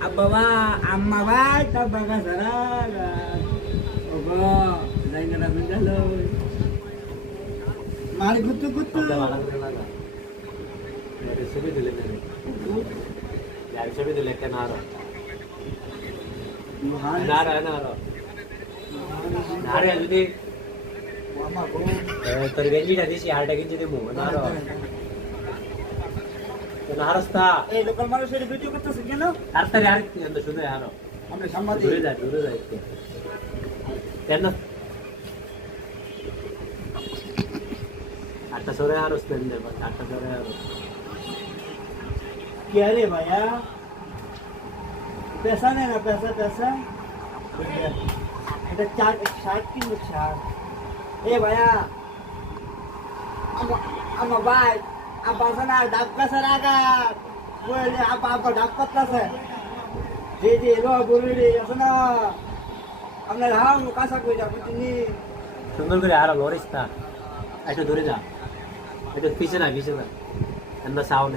Ababa, amma ba, tabaga saraga. Ogo, lain na bindalo. Mari gutu-gutu. ছবি দিলে ছবি দিলে একটা নারো নারো নারো নারে যদি তোর গেঞ্জিটা দিছি আরেকটা গেঞ্জি দেবো নারো নারস্তা এই লোকাল মানুষের ভিডিও করতেছে কেন? তাড়াতাড়ি আর শুধু আরো আমরা সাংবাদিক। দূরে যায় কেন আটটা সরে আরো স্টেন দেব আটটা সরে আরো क्या रे भैया पैसा नहीं ना पैसा এটা চার 60 কিলো ছাড় এ ভাইয়া আমার ভাই আব্বা না ডাব কাছে রাখা বলে আব্বা ডাব করতেছে জি এলো বলি রে আছে না আপনার হাও কাঁচা কই যাবো তুমি সুন্দর করে আরো লরিস্তা একটু দূরে যা একটু পিছে না এন্ড সাউন্ড